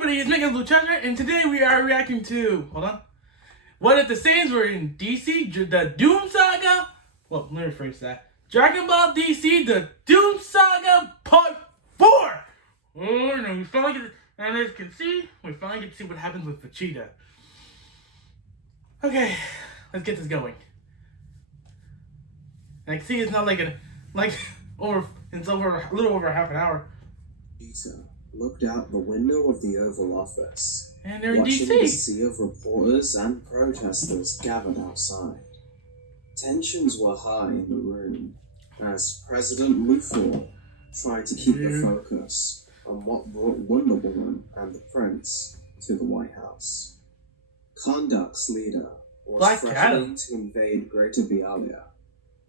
everybody, it's Megan Luchana, and today we are reacting to, what if the Saiyans were in DC, the Doom Saga? Well, let me rephrase that. Dragon Ball DC, the Doom Saga Part 4! Oh, no, we finally get, and as you can see, we finally get to see what happens with Vegeta. Okay, let's get this going. And I can see it's not it's over a little over half an hour. Vegeta looked out the window of the Oval Office, and they're in watching DC. the sea of reporters and protesters gathered outside. Tensions were high in the room as President Luthor tried to keep the focus on what brought Wonder Woman and the Prince to the White House. Kandak's leader was threatening to invade Greater Bialia,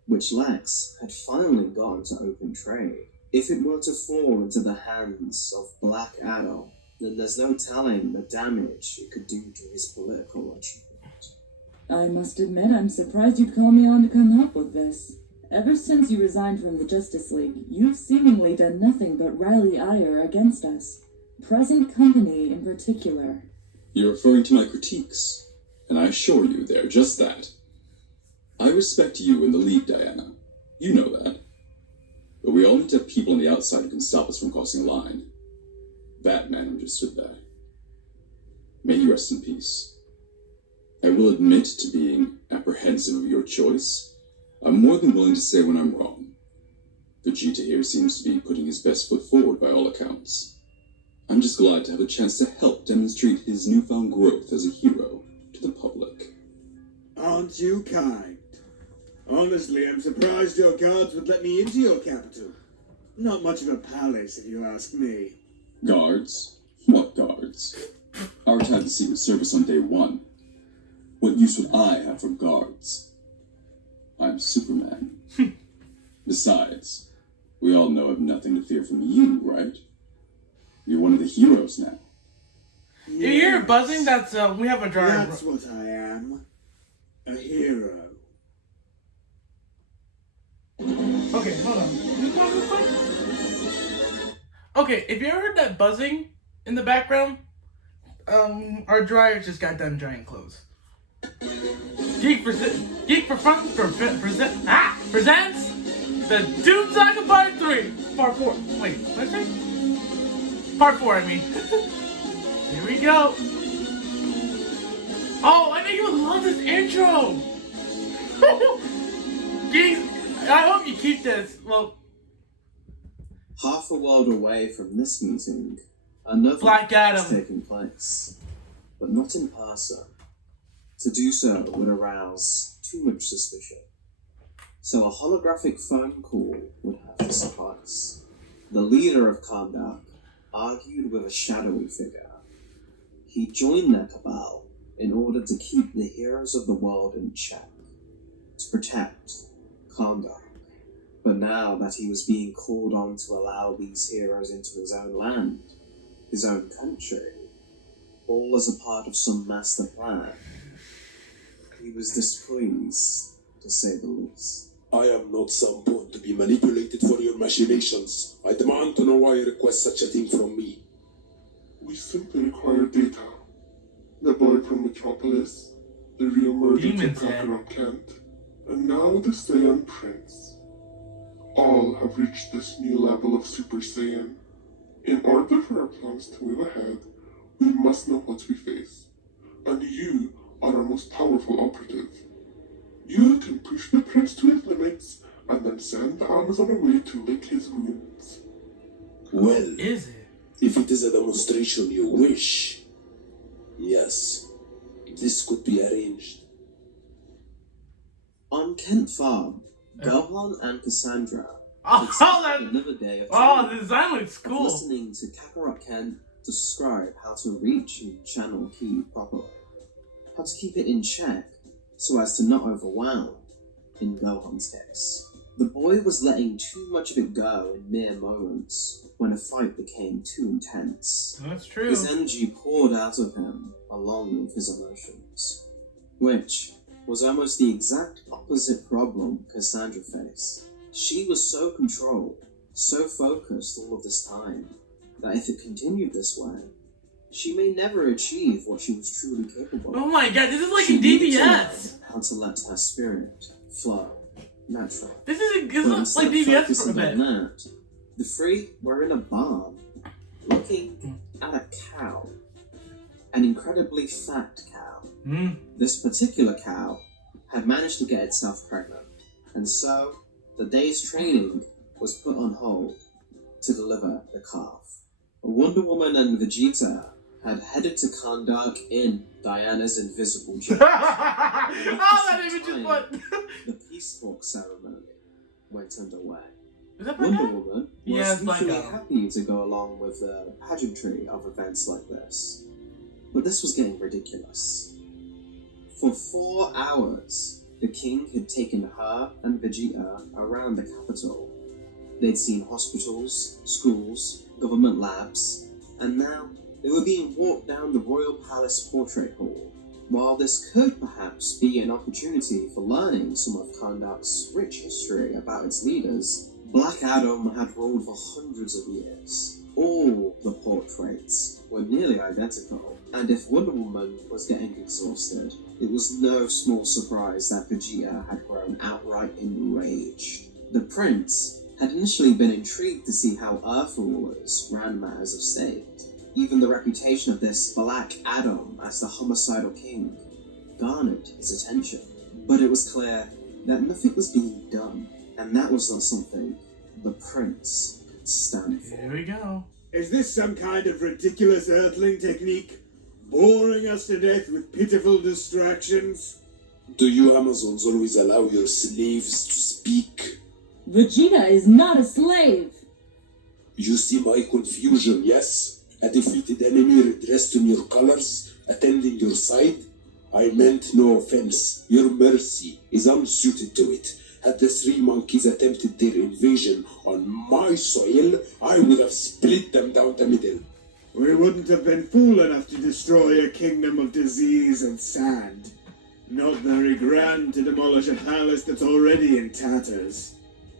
which Lex had finally gotten to open trade. If it were to fall into the hands of Black Adam, then there's no telling the damage it could do to his political achievement. I must admit, I'm surprised you'd call me on to come help with this. Ever since you resigned from the Justice League, you've seemingly done nothing but rally ire against us. Present company in particular. You're referring to my critiques, and I assure you they're just that. I respect you and the League, Diana. You know that. But we all need to have people on the outside who can stop us from crossing a line. That man understood that. May he rest in peace. I will admit to being apprehensive of your choice. I'm more than willing to say when I'm wrong. Vegeta here seems to be putting his best foot forward by all accounts. I'm just glad to have a chance to help demonstrate his newfound growth as a hero to the public. Aren't you kind? Honestly, I'm surprised your guards would let me into your capital. Not much of a palace, if you ask me. Guards? What guards? Our time to Secret Service on day one. What use would I have for guards? I'm Superman. Besides, we all know I've nothing to fear from you, right? You're one of the heroes now. Yes. You hear buzzing? That's, we have a dryer. That's what I am. A hero. Okay, hold on. Can we pause real quick? Okay, if you ever heard that buzzing in the background, our dryer just got done drying clothes. Geek for Fun presents the Doom Saga Part 3. Part 4. Wait, what did I say? Part 4, I mean. Here we go. Oh, I know you would love this intro. Geek, I hope you keep this. Well, half a world away from this meeting, another Black Adam is taking place, but not in person. To do so would arouse too much suspicion. So a holographic phone call would have to suffice. The leader of Kandak argued with a shadowy figure. He joined their cabal in order to keep the heroes of the world in check, to protect Kandak. But now that he was being called on to allow these heroes into his own land, his own country, all as a part of some master plan, he was displeased, to say the least. I am not some pawn to be manipulated for your machinations. I demand to know why you request such a thing from me. We simply require data. The boy from Metropolis, the re-emergence of Kakarot Kent, and now the Saiyan Prince. All have reached this new level of Super Saiyan. In order for our plans to move ahead, we must know what we face. And you are our most powerful operative. You can push the Prince to his limits, and then send the Amazon away to lick his wounds. Well, is it? If it is a demonstration you wish, yes, this could be arranged. On Kent Farm, Gohan and Cassandra another day of the design looks cool. Listening to Kakarot Kent describe how to reach and channel Ki properly, how to keep it in check so as to not overwhelm, in Gohan's case. The boy was letting too much of it go in mere moments when a fight became too intense. That's true. His energy poured out of him along with his emotions, which was almost the exact opposite problem Cassandra faced. She was so controlled, so focused all of this time, that if it continued this way, she may never achieve what she was truly capable of. Oh my god, this is like She a needed to DBS. learn how to let her spirit flow naturally. This is But like instead of DBS for a focusing bit. on that, the three were in a barn, looking at a cow. An incredibly fat cow. Mm. This particular cow had managed to get itself pregnant, and so the day's training was put on hold to deliver the calf. Wonder Woman and Vegeta had headed to Karnak in Diana's invisible jet. Oh, that image is fun. The peace talk ceremony went underway. Is that Black Wonder Adam? Woman Yeah, was it's Black usually Adam. happy to go along with the pageantry of events like this. But this was getting ridiculous. For 4 hours, the king had taken her and Vegeta around the capital. They'd seen hospitals, schools, government labs, and now they were being walked down the Royal Palace Portrait Hall. While this could perhaps be an opportunity for learning some of Karnak's rich history about its leaders, Black Adam had ruled for hundreds of years. All the portraits were nearly identical, and if Wonder Woman was getting exhausted, it was no small surprise that Vegeta had grown outright enraged. The prince had initially been intrigued to see how Earth rulers ran matters of state. Even the reputation of this Black Adam as the homicidal king garnered his attention. But it was clear that nothing was being done, and that was not something the prince could stand for. Here we go. Is this some kind of ridiculous earthling technique? Boring us to death with pitiful distractions? Do you Amazons always allow your slaves to speak? Vegeta is not a slave. You see my confusion, yes? A defeated enemy dressed in your colors, attending your side? I meant no offense. Your mercy is unsuited to it. Had the three monkeys attempted their invasion on my soil, I would have split them down the middle. We wouldn't have been fool enough to destroy a kingdom of disease and sand. Not very grand to demolish a palace that's already in tatters.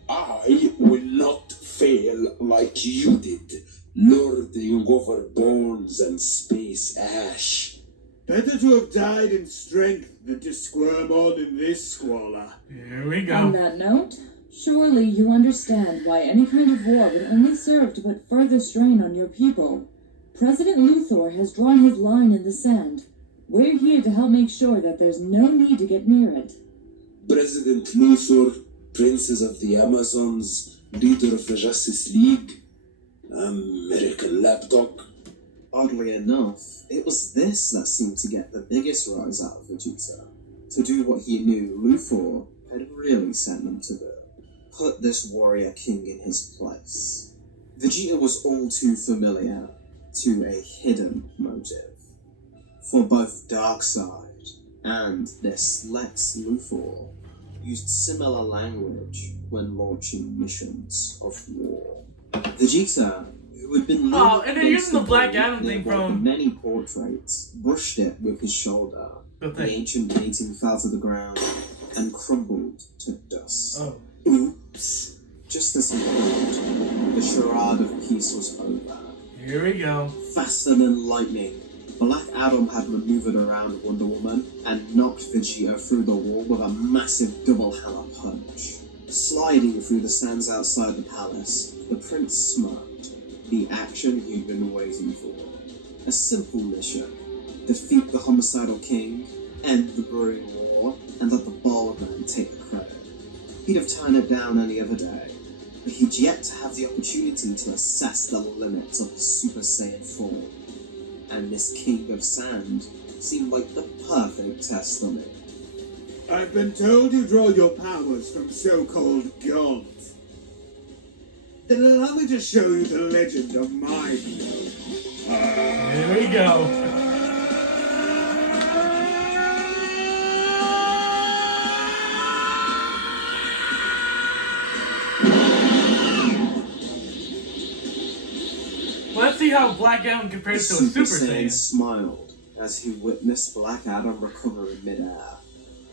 I will not fail like you did, lording over bones and space ash. Better to have died in strength than to squirm on in this squalor. Here we On go. that note, surely you understand why any kind of war would only serve to put further strain on your people. President Luthor has drawn his line in the sand. We're here to help make sure that there's no need to get near it. President Luthor, Princes of the Amazons, leader of the Justice League, American lapdog. Oddly enough, it was this that seemed to get the biggest rise out of Vegeta. To do what he knew Luthor had really sent them to do. Put this warrior king in his place. Vegeta was all too familiar to a hidden motive. For both Darkseid and this Lex Luthor used similar language when launching missions of war. Vegeta, who had been Oh, leaning and they're using the against Black wall Adam near thing one of the from- many portraits, brushed it with his shoulder. Good The thing. ancient painting fell to the ground and crumbled to dust. Oh. Oops! Just as he thought, the charade of peace was over. Here we go. Faster than lightning, Black Adam had maneuvered around Wonder Woman and knocked Vegeta through the wall with a massive double hammer punch. Sliding through the sands outside the palace, the prince smirked. The action he'd been waiting for. A simple mission. Defeat the homicidal king, end the brewing war, and let the bald man take the credit. He'd have turned it down any other day, but he'd yet to have the opportunity to assess the limits of his Super Saiyan form. And this King of Sand seemed like the perfect test on it. I've been told you draw your powers from so-called gods. Then allow me to show you the legend of my hero. Here we go. Let's see how Black Adam The compares to a Super Super Saiyan Saiyan. smiled as he witnessed Black Adam recover in midair.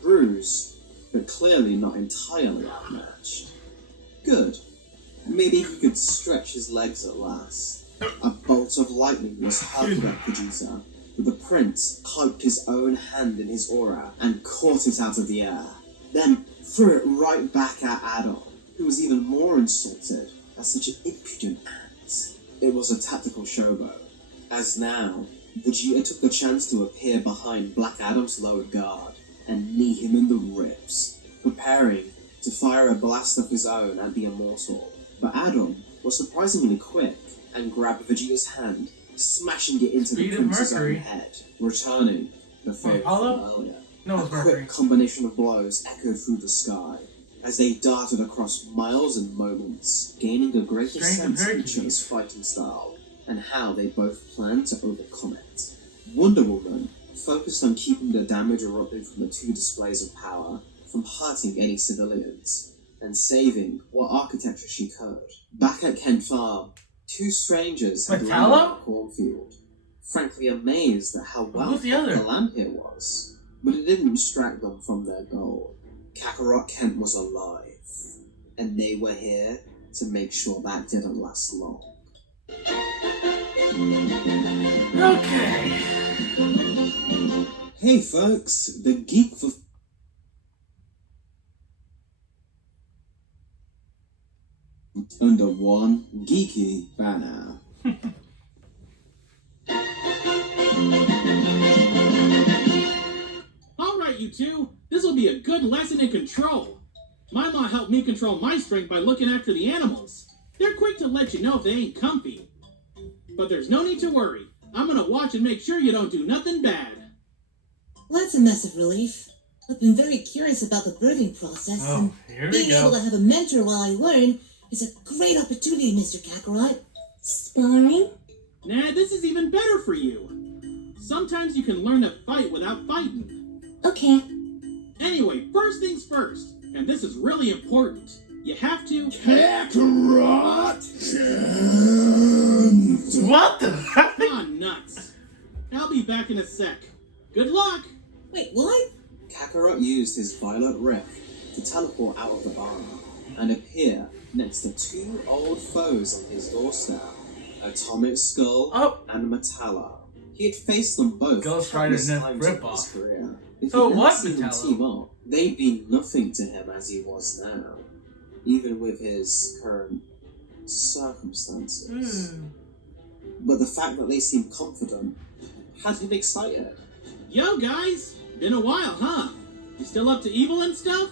Bruised, but clearly not entirely outmatched. Good. Maybe he could stretch his legs at last. A bolt bolt of lightning was hurled at Vegeta, but the prince cloaked his own hand in his aura and caught it out of the air, then threw it right back at Adam, who was even more insulted at such an impudent act. It was a tactical showboat, as now Vegeta took the chance to appear behind Black Adam's lowered guard and knee him in the ribs, preparing to fire a blast of his own at the Immortal. But Adam was surprisingly quick and grabbed Vegeta's hand, smashing it into the prince's own head, returning the favor from earlier. No, a quick combination of blows echoed through the sky as they darted across miles and moments, gaining a greater sense of each other's fighting style and how they both planned to overcome it. Wonder Woman focused on keeping the damage erupting from the two displays of power from hurting any civilians, and saving what architecture she could. Back at Kent Farm, two strangers had landed in a cornfield, frankly amazed at how well the land here was, but it didn't distract them from their goal. Kakarot Kent was alive, and they were here to make sure that didn't last long. Okay. Hey folks, the Geek for under one geeky banner. Alright, you two, this will be a good lesson in control. My ma helped me control my strength by looking after the animals. They're quick to let you know if they ain't comfy. But there's no need to worry. I'm gonna watch and make sure you don't do nothing bad. Well, that's a massive relief. I've been very curious about the birthing process, and being able to have a mentor while I learn is a great opportunity, Mr. Kakarot. Sparring? Nah, this is even better for you. Sometimes you can learn to fight without fighting. Okay. Anyway, first things first, and this is really important. You have to... Kakarot! What the heck? Ah, nuts. I'll be back in a sec. Good luck! Wait, what? Kakarot used his violet rift to teleport out of the barn and appear next to two old foes on his doorstep, Atomic Skull and Metallo. He had faced them both Ghost Rider times in his career. If So he'd what, seen them team up, they'd be nothing to him as he was now, even with his current circumstances. But the fact that they seemed confident had him excited. Yo, guys! Been a while, huh? You still up to evil and stuff?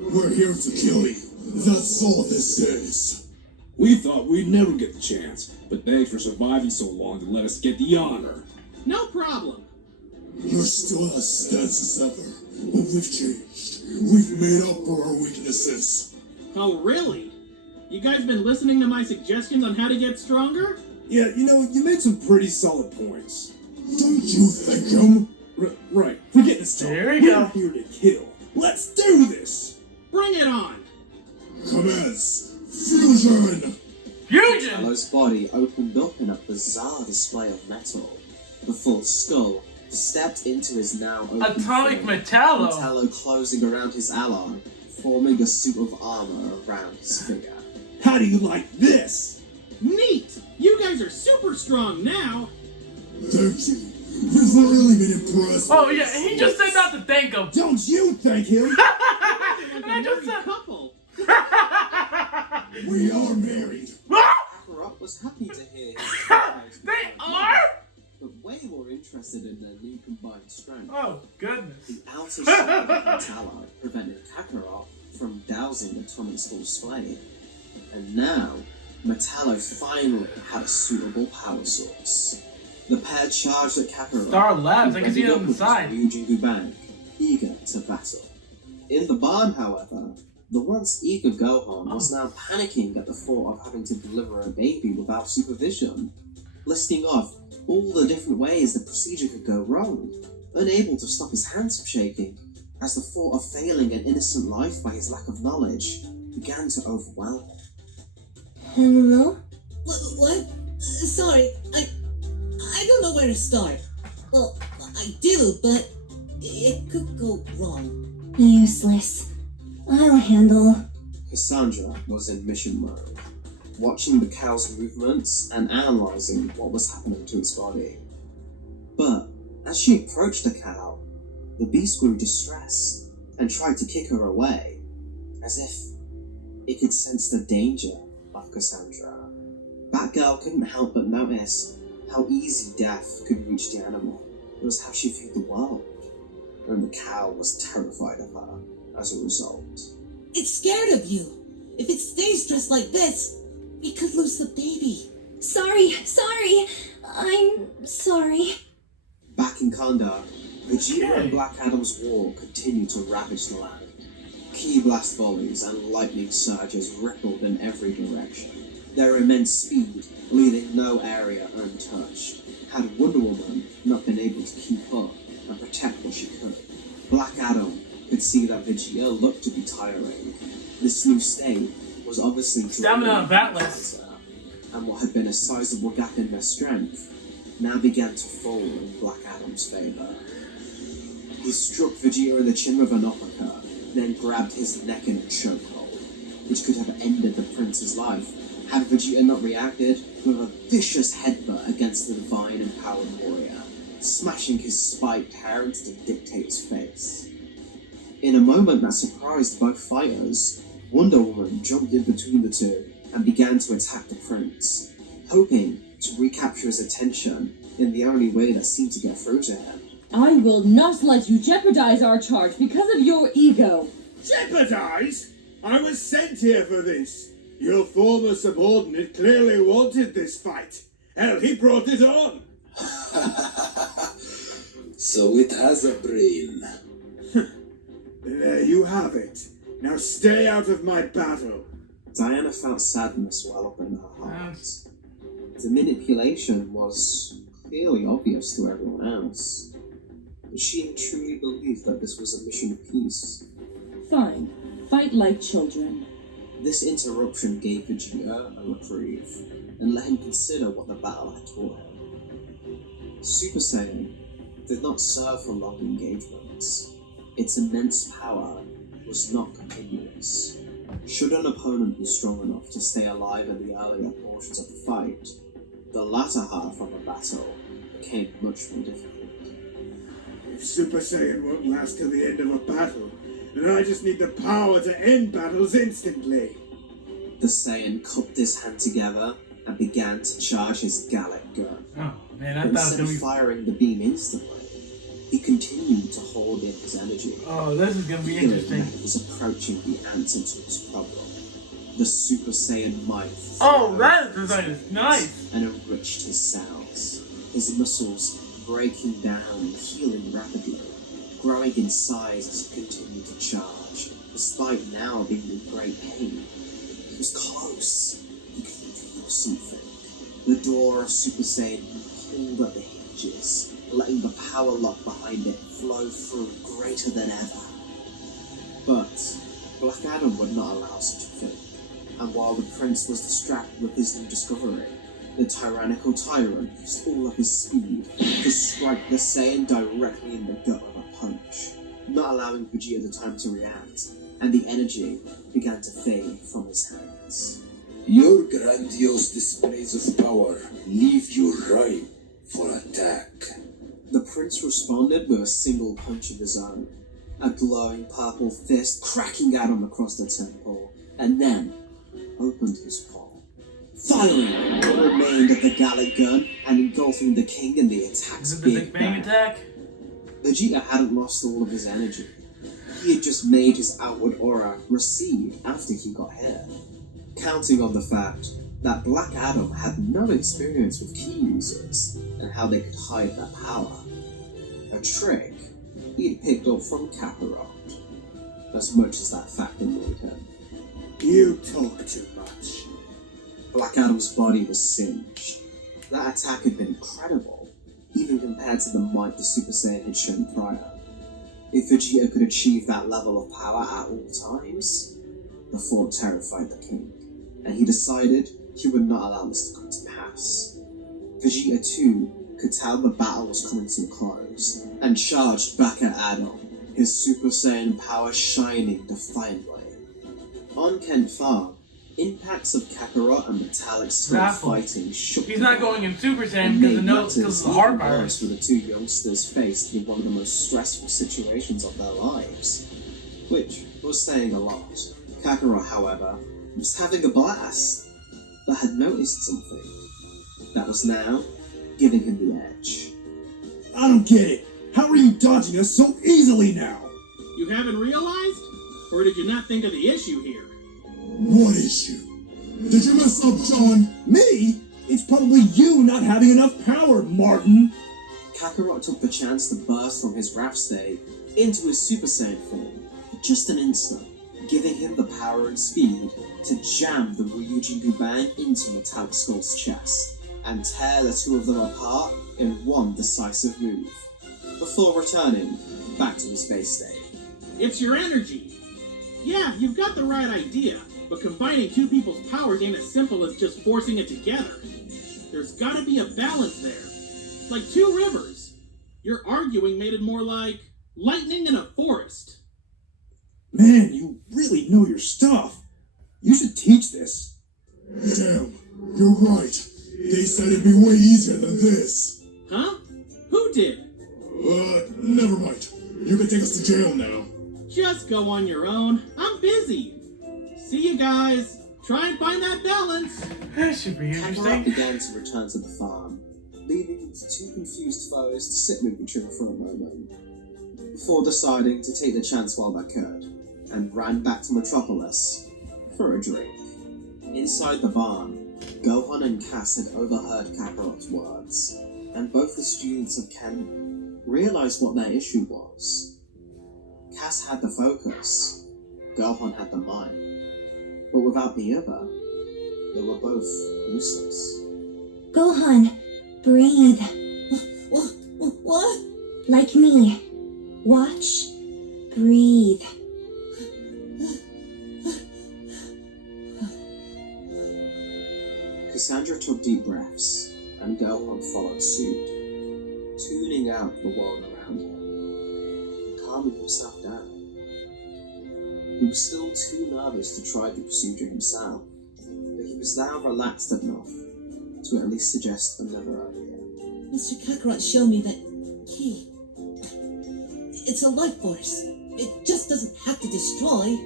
We're here to kill you. That's all this is. We thought we'd never get the chance, but thanks for surviving so long to let us get the honor. No problem. You're still as dense as ever, but we've changed. We've made up for our weaknesses. Oh, really? You guys been listening to my suggestions on how to get stronger? Yeah, you made some pretty solid points. Don't you think him? Right, forget this talk. There we We're go. here to kill. Let's do this! Bring it on! Commence! Fusion! Metallo's body opened up in a bizarre display of metal. The full skull stepped into his now open Atomic frame, Metallo. Metallo closing around his ally, forming a suit of armor around his figure. How do you like this? Neat! You guys are super strong now! Thank you. We've really been impressed. Oh yeah, he just said not to thank him. Don't you thank him? And I just said couple. We are married. Kakarot was happy to hear his They are? but way more interested in their new combined strength. Oh goodness. The outer shell of Metallo prevented Kakarot from dousing Atomic Skull's flame. And now, Metallo finally had a suitable power source. The pair charged at Kakarot. Star Labs, I can see it on the side. Ryujin Bang, eager to battle. In the barn, however, the once eager Gohan was now panicking at the thought of having to deliver a baby without supervision, listing off all the different ways the procedure could go wrong, unable to stop his hands from shaking, as the thought of failing an innocent life by his lack of knowledge began to overwhelm him. Hello? What? Sorry, I don't know where to start. Well, I do, but it could go wrong. Useless. I'll handle. Cassandra was in mission mode. watching the cow's movements and analysing what was happening to its body. But as she approached the cow, the beast grew distressed and tried to kick her away, as if it could sense the danger of Cassandra. Batgirl couldn't help but notice how easy death could reach the animal. It was how she viewed the world, and the cow was terrified of her as a result. It's scared of you. If it stays dressed like this, we could lose the baby. Sorry. I'm sorry. Back in Kandar, Vegeta and Black Adam's war continued to ravage the land. Ki blast volleys and lightning surges rippled in every direction. Their immense speed, leaving no area untouched. Had Wonder Woman not been able to keep up and protect what she could, Black Adam could see that Vegeta looked to be tiring. This new state was obviously stamina on Batless, and what had been a sizable gap in their strength now began to fall in Black Adam's favor. He struck Vegeta in the chin with an uppercut, then grabbed his neck in a chokehold, which could have ended the prince's life had Vegeta not reacted with a vicious headbutt against the divine empowered warrior, smashing his spiked hair into the dictator's face. In a moment that surprised both fighters, Wonder Woman jumped in between the two and began to attack the prince, hoping to recapture his attention in the only way that seemed to get through to him. I will not let you jeopardize our charge because of your ego. Jeopardize? I was sent here for this. Your former subordinate clearly wanted this fight. Hell, he brought it on. So it has a brain. There you have it. Now stay out of my battle. Diana felt sadness well up in her heart. The manipulation was clearly obvious to everyone else, but she had truly believed that this was a mission of peace. Fine. Fight like children. This interruption gave Vegeta a reprieve, and let him consider what the battle had taught him. Super Saiyan did not serve for long engagements. Its immense power was not continuous. Should an opponent be strong enough to stay alive in the earlier portions of the fight, the latter half of a battle became much more difficult. If Super Saiyan won't last till the end of a battle, then I just need the power to end battles instantly. The Saiyan cupped his hand together and began to charge his Gallic gun. Oh man, I But thought it was instead gonna of be. firing the beam instantly, he continued to hold in his energy. Oh, this is gonna be Feeling interesting. that he was approaching the answer to his problem. The Super Saiyan might. Oh, that design is nice. And enriched his cells, his muscles breaking down and healing rapidly, growing in size as he continued to charge, despite now being in great pain. He was close. He could feel something. The door of Super Saiyan pulled at the hinges, letting the power lock behind it flow through greater than ever. But Black Adam would not allow such a thing, and while the prince was distracted with his new discovery, the tyrannical tyrant used all of his speed to strike the Saiyan directly in the gut with a punch, not allowing Vegeta the time to react, and the energy began to fade from his hands. Your grandiose displays of power leave you ripe for attack. The prince responded with a single punch of his own, a glowing purple fist cracking at him across the temple, and then opened his palm, firing what remained of the Gallic gun and engulfing the king in the attack's Is it the big Big Bang attack? Vegeta hadn't lost all of his energy. He had just made his outward aura recede after he got hit, counting on the fact that Black Adam had no experience with key users and how they could hide their power. A trick he'd picked up from Kakarot, as much as that fact annoyed him. You talk too much. Black Adam's body was singed. That attack had been incredible, even compared to the might the Super Saiyan had shown prior. If Vegeta could achieve that level of power at all times, the thought terrified the king, and he decided he would not allow this to come to pass. Vegeta too could tell the battle was coming to a close, and charged back at Adam, his Super Saiyan power shining defiantly. On Kent Farm, Impacts of Kakarot and Metallic Skull Baffled. fighting shook He's the not world going in Super Saiyan and because made matters of the heart even virus. worse for the two youngsters faced with one of the most stressful situations of their lives, which was saying a lot. Kakarot, however, was having a blast, but had noticed something that was now giving him the edge. I don't get it. How are you dodging us so easily now? You haven't realized? Or did you not think of the issue here? What issue? Did you mess up, John? Me? It's probably you not having enough power, Martin. Kakarot took the chance to burst from his Wrath state into his Super Saiyan form for just an instant, giving him the power and speed to jam the Ryujin Bang into Metallic Skull's chest and tear the two of them apart in one decisive move, before returning back to his base state. It's your energy. Yeah, you've got the right idea, but combining two people's powers ain't as simple as just forcing it together. There's gotta be a balance there. Like two rivers. Your arguing made it more like lightning in a forest. Man, you really know your stuff. You should teach this. Damn, you're right. They said it'd be way easier than this. Huh? Who did? Never mind. You can take us to jail now. Just go on your own. I'm busy. See you guys. Try and find that balance. That should be Kakarot interesting. began to return to the farm, leaving the two confused foes to sit with each other for a moment, before deciding to take the chance while they could, and ran back to Metropolis for a drink. Inside the barn, Gohan and Cass had overheard Kakarot's words, and both the students of Ken realized what their issue was. Cass had the focus, Gohan had the mind, but without the other, they were both useless. Gohan, breathe. What? Like me. Watch. Breathe. Cassandra took deep breaths, and Gohan followed suit, tuning out the world around him, calming himself down. He was still too nervous to try the procedure himself, but he was now relaxed enough to at least suggest another idea. Mr. Kakarot showed me that key. It's a life force. It just doesn't have to destroy.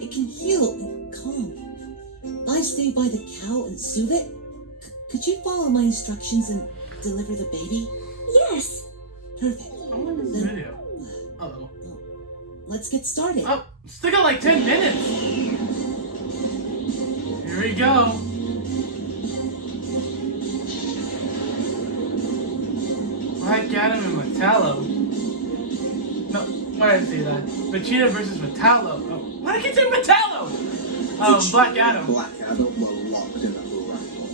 It can heal and calm. If I stay by the cow and soothe it, could you follow my instructions and deliver the baby? Yes. Perfect. I want this video. Uh-oh. Let's get started. Oh, still got like 10 minutes. Here we go. Black Adam and Metallo. No, why did I say that? Vegeta versus Metallo. Oh, why did I keep saying Metallo? Black Adam. Black Adam were locked in a grapple.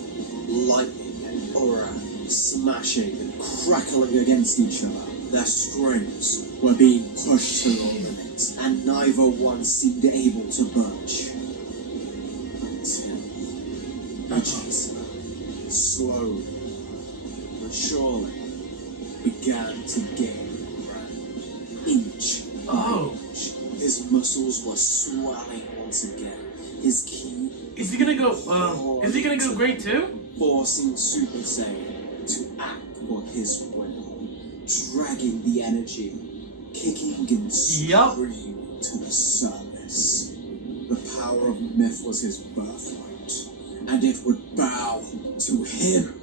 Lightning and aura smashing and crackling against each other. Their strengths were being pushed to the limit, and neither one seemed able to budge. Until Vegeta, slowly but surely, began to gain ground. Inch by inch, his muscles were swelling once again. His ki. Is he gonna go? Is he gonna go great too? Forcing Super Saiyan to act for his will, dragging the energy, kicking and screaming to the surface. The power of myth was his birthright, and it would bow to him.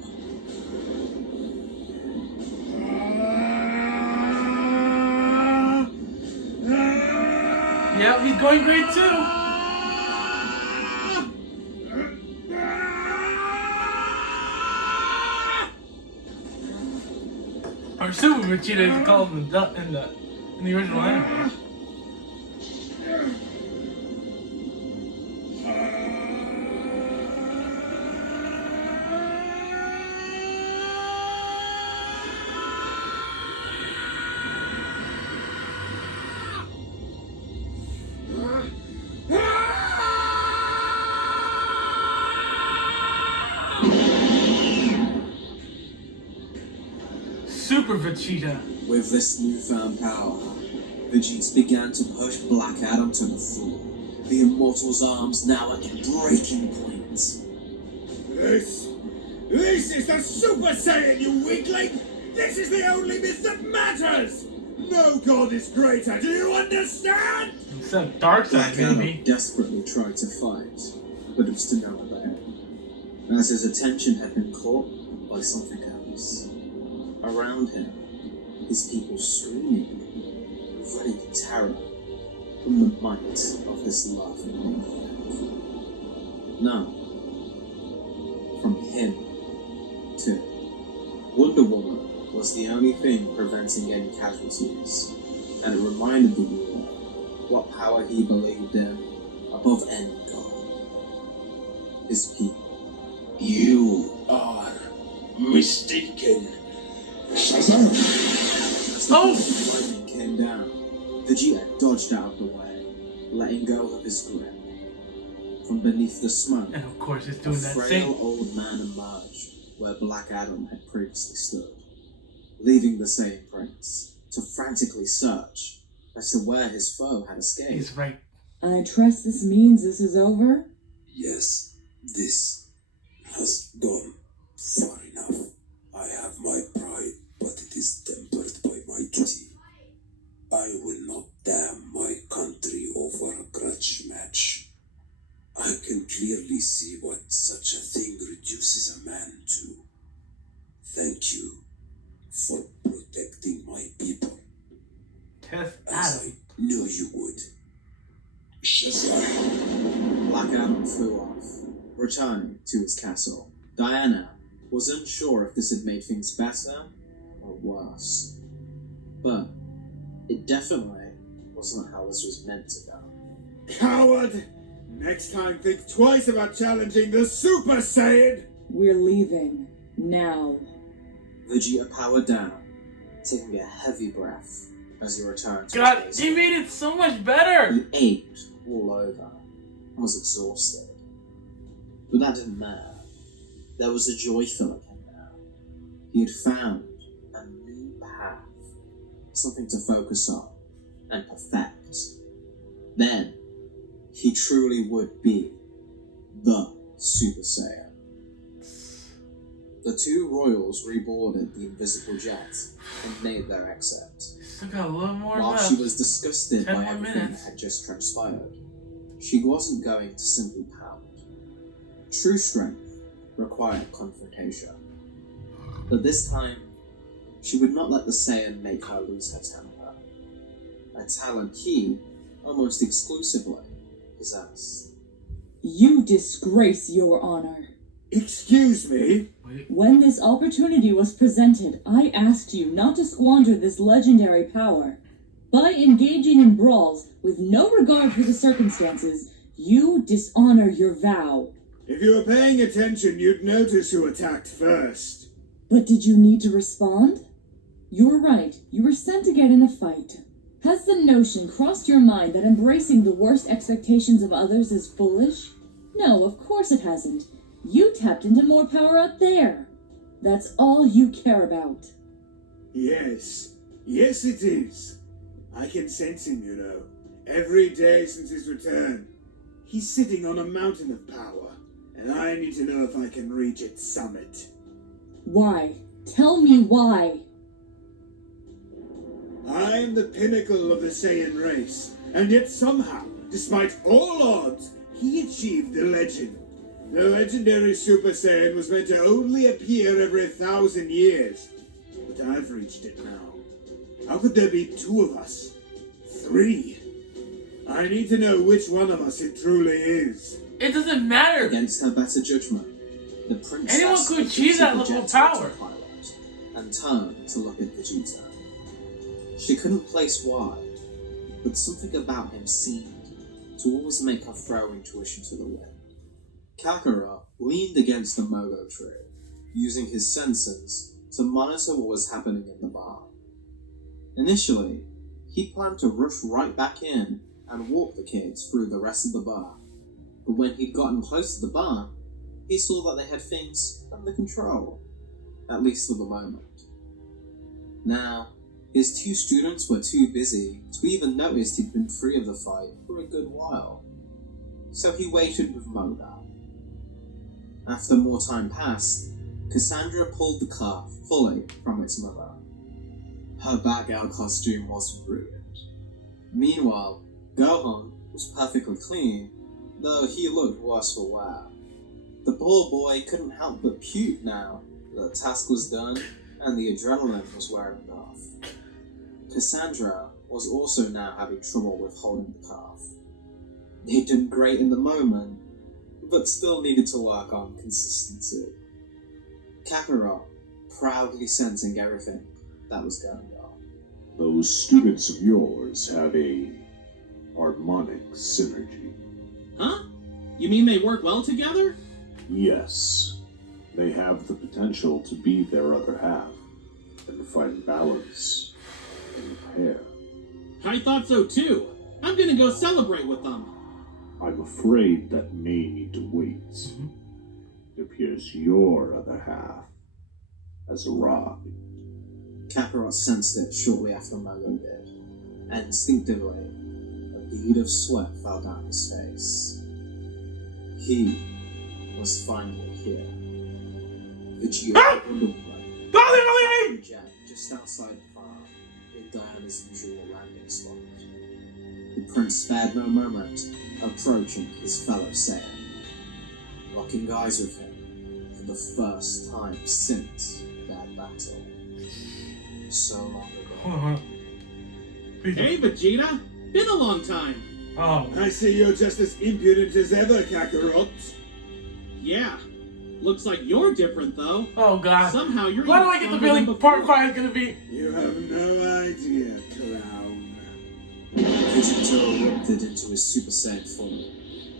Yeah, he's going great too. Or Super Vegeta, as they called him in the original anime. Super Vegeta. With this newfound power, Vegeta began to push Black Adam to the floor, The Immortal's arms now at breaking point. This is the Super Saiyan, you weakling! This is the only myth that matters! No god is greater, do you understand? Except dark side, maybe. Desperately tried to fight, but it was to no avail, as his attention had been caught by something else. Around him, his people screaming, running in terror from the might of this laughing maniac. No, from him, too. Wonder Woman was the only thing preventing any casualties, and it reminded the ruler what power he believed in above any god. His people. You are mistaken. Shazam! As the bolt of lightning came down, Vegeta dodged out of the way, letting go of his grip. From beneath the smoke, And of course, it's a doing that frail thing. old man emerged where Black Adam had previously stood, leaving the Saiyan Prince to frantically search as to where his foe had escaped. He's right. I trust this means this is over? Yes, this has gone far enough. I have my pride, but it is tempered by my duty. I will not damn my country over a grudge match. I can clearly see what such a thing reduces a man to. Thank you for protecting my people, Test as Adam. I knew you would. Shazam! Black Adam flew off, returning to his castle. Diana was unsure if this had made things better or worse, but it definitely wasn't how this was meant to go. Coward! Next time think twice about challenging the Super Saiyan! We're leaving. Now. Vegeta powered down, taking a heavy breath as he returned to God, his they base. made it so much better. He ached all over and was exhausted. But that didn't matter. There was a joy filling him now. He had found a new path, something to focus on and perfect. Then, he truly would be the Super Saiyan. The two royals reboarded the invisible jet and made their exit. Still got a little more While left. she was disgusted 10 by more everything minutes. that had just transpired, she wasn't going to simply pout. True strength required confrontation. But this time, she would not let the Saiyan make her lose her temper. A talent he, almost exclusively, possessed. You disgrace your honor. Excuse me? When this opportunity was presented, I asked you not to squander this legendary power. By engaging in brawls with no regard for the circumstances, you dishonor your vow. If you were paying attention, you'd notice who attacked first. But did you need to respond? You're right, you were sent to get in a fight. Has the notion crossed your mind that embracing the worst expectations of others is foolish? No, of course it hasn't. You tapped into more power out there. That's all you care about. Yes. Yes, it is. I can sense him, you know. Every day since his return. He's sitting on a mountain of power, and I need to know if I can reach its summit. Why? Tell me why. I am the pinnacle of the Saiyan race, and yet somehow, despite all odds, he achieved the legend. The legendary Super Saiyan was meant to only appear every 1,000 years, but I've reached it now. How could there be two of us? 3? I need to know which one of us it truly is. It doesn't matter. Against her better judgment, the princess Anyone could achieve that level of power. and turned to look at Vegeta. She couldn't place why, but something about him seemed to always make her throw intuition to the wind. Kakarot leaned against the Mogo tree, using his senses to monitor what was happening in the bar. Initially, he planned to rush right back in and walk the kids through the rest of the bar, but when he'd gotten close to the bar, he saw that they had things under control, at least for the moment. Now, his two students were too busy to even notice he'd been free of the fight for a good while. so he waited with Moga. After more time passed, Cassandra pulled the calf fully from its mother. Her Batgirl costume was ruined. Meanwhile, Gohan was perfectly clean, though he looked worse for wear. The poor boy couldn't help but puke now that the task was done and the adrenaline was wearing off. Cassandra was also now having trouble with holding the calf. He did great in the moment, but still needed to work on consistency. Kakarot proudly sensing everything that was going on. Those students of yours have a harmonic synergy. Huh? You mean they work well together? Yes, they have the potential to be their other half and find balance in the pair. I thought so too. I'm gonna go celebrate with them. I'm afraid that may need to wait. It appears your other half has arrived. Kakarot sensed it shortly after Mogo did, and instinctively, a bead of sweat fell down his face. He was finally here. Vegeta opened the way, jet just outside the farm, in Diana's usual landing spot. The prince spared no moment, approaching his fellow Saiyan, locking eyes with him for the first time since that battle. So long ago. Hey, Vegeta! Been a long time! Oh. I see you're just as impudent as ever, Kakarot. Yeah. Looks like you're different, though. Oh, God. Somehow you're Why do even I get the stronger feeling than part before. 5 is gonna be... You have no idea, clown. Vegeta erupted into his Super Saiyan form,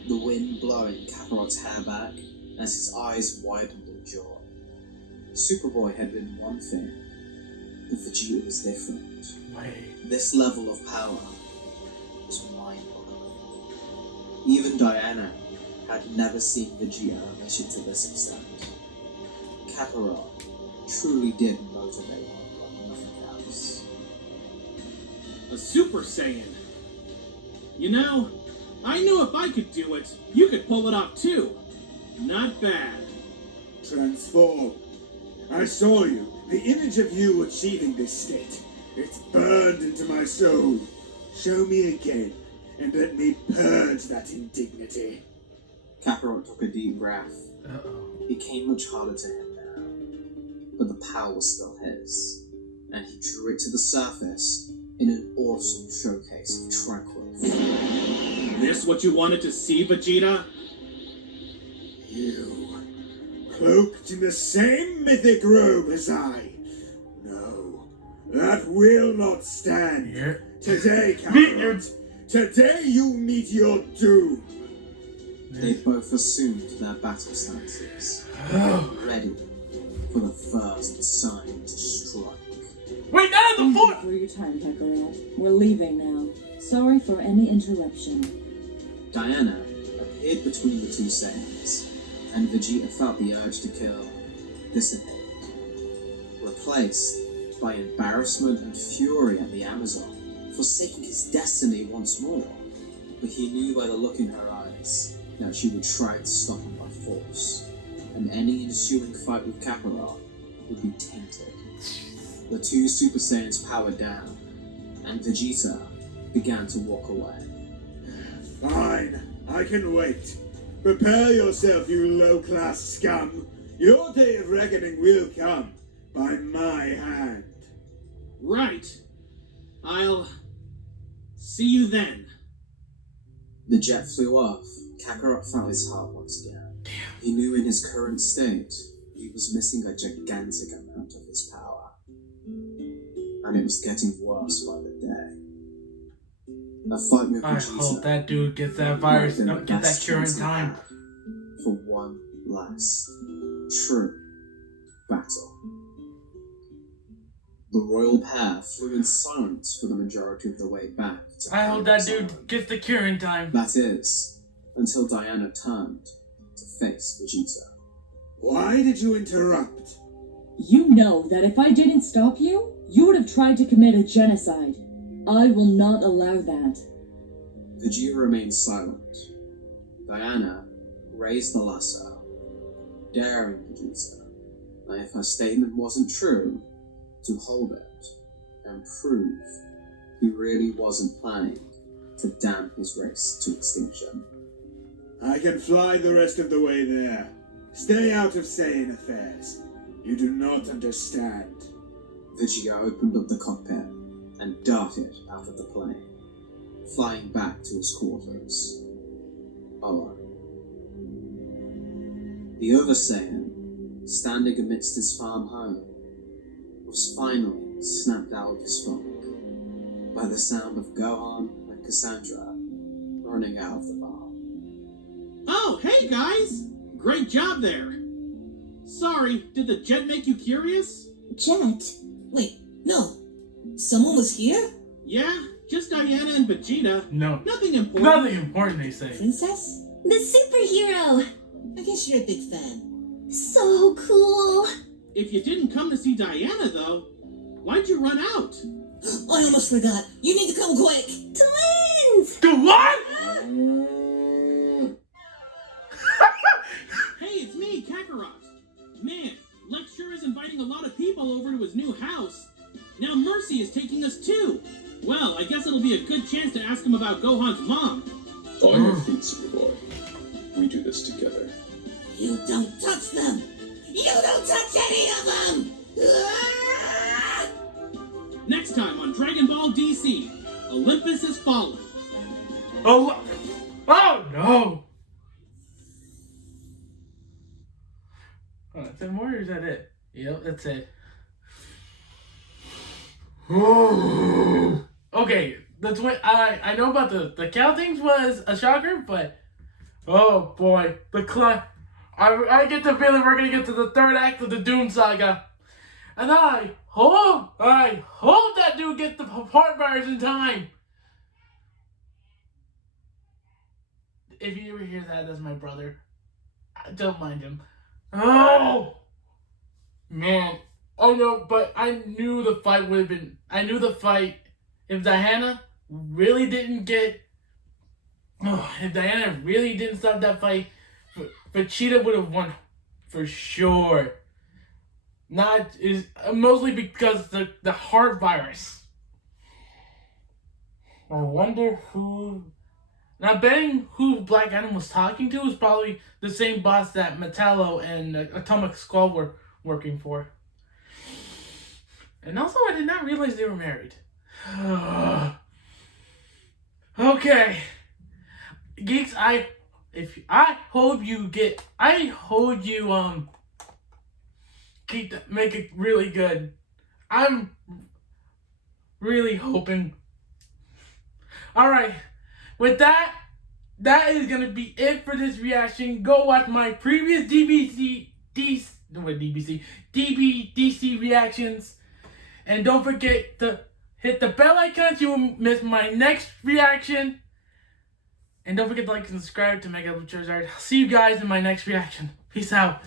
the wind blowing Kakarot's hair back as his eyes widened in joy. Superboy had been one thing, but Vegeta was different. Wait. This level of power was mind-boggling. Even Diana had never seen Vegeta unleashed to this extent. Kakarot truly did motivate him like nothing else. A Super Saiyan. You know, I knew if I could do it, you could pull it off too. Not bad. Transform. I saw you, the image of you achieving this state. It's burned into my soul. Show me again, and let me purge that indignity. Kakarot took a deep breath. Uh-oh. It came much harder to him now, but the power was still his, and he drew it to the surface in an awesome showcase of tranquility. This what you wanted to see, Vegeta? You, cloaked in the same mythic robe as I. No, that will not stand. Yeah. Today, Kakarot, today you meet your doom. They both assumed their battle stances, ready for the first sign to strike. Wait, not at the Thank you fort! for your time, Kakarot. We're leaving now. Sorry for any interruption. Diana appeared between the two Saiyans, and Vegeta felt the urge to kill dissipate, replaced by embarrassment and fury at the Amazon, forsaking his destiny once more. But he knew by the look in her eyes that she would try to stop him by force, and any ensuing fight with Kakarot would be tainted. The two Super Saiyans powered down, and Vegeta began to walk away. Fine, I can wait. Prepare yourself, you low-class scum. Your day of reckoning will come by my hand. Right. I'll see you then. The jet flew off. Kakarot felt his heart once again. He knew in his current state, he was missing a gigantic amount of his power. And it was getting worse by the day. A fight with I Vegeta hope that dude gets that virus, might have been get the that best cure in chance he time. had for one last true battle. The royal pair flew in silence for the majority of the way back to I hope that dude Island. gets the cure in time. That is, until Diana turned to face Vegeta. Why did you interrupt? You know that if I didn't stop you, you would have tried to commit a genocide. I will not allow that. Vegeta remained silent. Diana raised the lasso, daring Vegeta, and if her statement wasn't true, to hold it and prove he really wasn't planning to damn his race to extinction. I can fly the rest of the way there. Stay out of Saiyan affairs. You do not understand. Vegeta opened up the cockpit and darted out of the plane, flying back to his quarters, alone. The other Saiyan, standing amidst his farm home, was finally snapped out of his funk by the sound of Gohan and Cassandra running out of the bar. Oh, hey guys! Great job there! Sorry, did the jet make you curious? Jet? Wait, no. Someone was here? Yeah, just Diana and Vegeta. No. Nothing important. Nothing important, they say. Princess? The superhero! I guess you're a big fan. So cool! If you didn't come to see Diana, though, why'd you run out? I almost forgot. You need to come quick. Twins! The what? Hey, it's me, Kakarot. Man, Lex sure is inviting a lot of people over to his new house. Now Mercy is taking us too. Well, I guess it'll be a good chance to ask him about Gohan's mom. On your feet, Superboy. We do this together. You don't touch them. You don't touch any of them. Ah! Next time on Dragon Ball DC, Olympus has fallen. Oh no! Oh, 10 more or is that it? Yep, that's it. Okay, that's what I know about the cow things was a shocker, but oh boy, I get the feeling we're gonna get to the third act of the Doom Saga, and I hope that dude gets the heart virus in time. If you ever hear that, that's my brother. Don't mind him. Oh man, I know, but I knew the fight would have been. I knew the fight if Diana really didn't get. Oh, if Diana really didn't stop that fight, Vegeta would have won for sure. Not is mostly because the heart virus. I wonder who. Now, betting who Black Adam was talking to is probably the same boss that Metallo and Atomic Skull were working for. And also, I did not realize they were married. Okay, geeks, I hope you make it really good. I'm really hoping. All right. With that is gonna be it for this reaction. Go watch my previous DBC reactions, and don't forget to hit the bell icon so you won't miss my next reaction. And don't forget to like and subscribe to Mega Charizard. I'll see you guys in my next reaction. Peace out.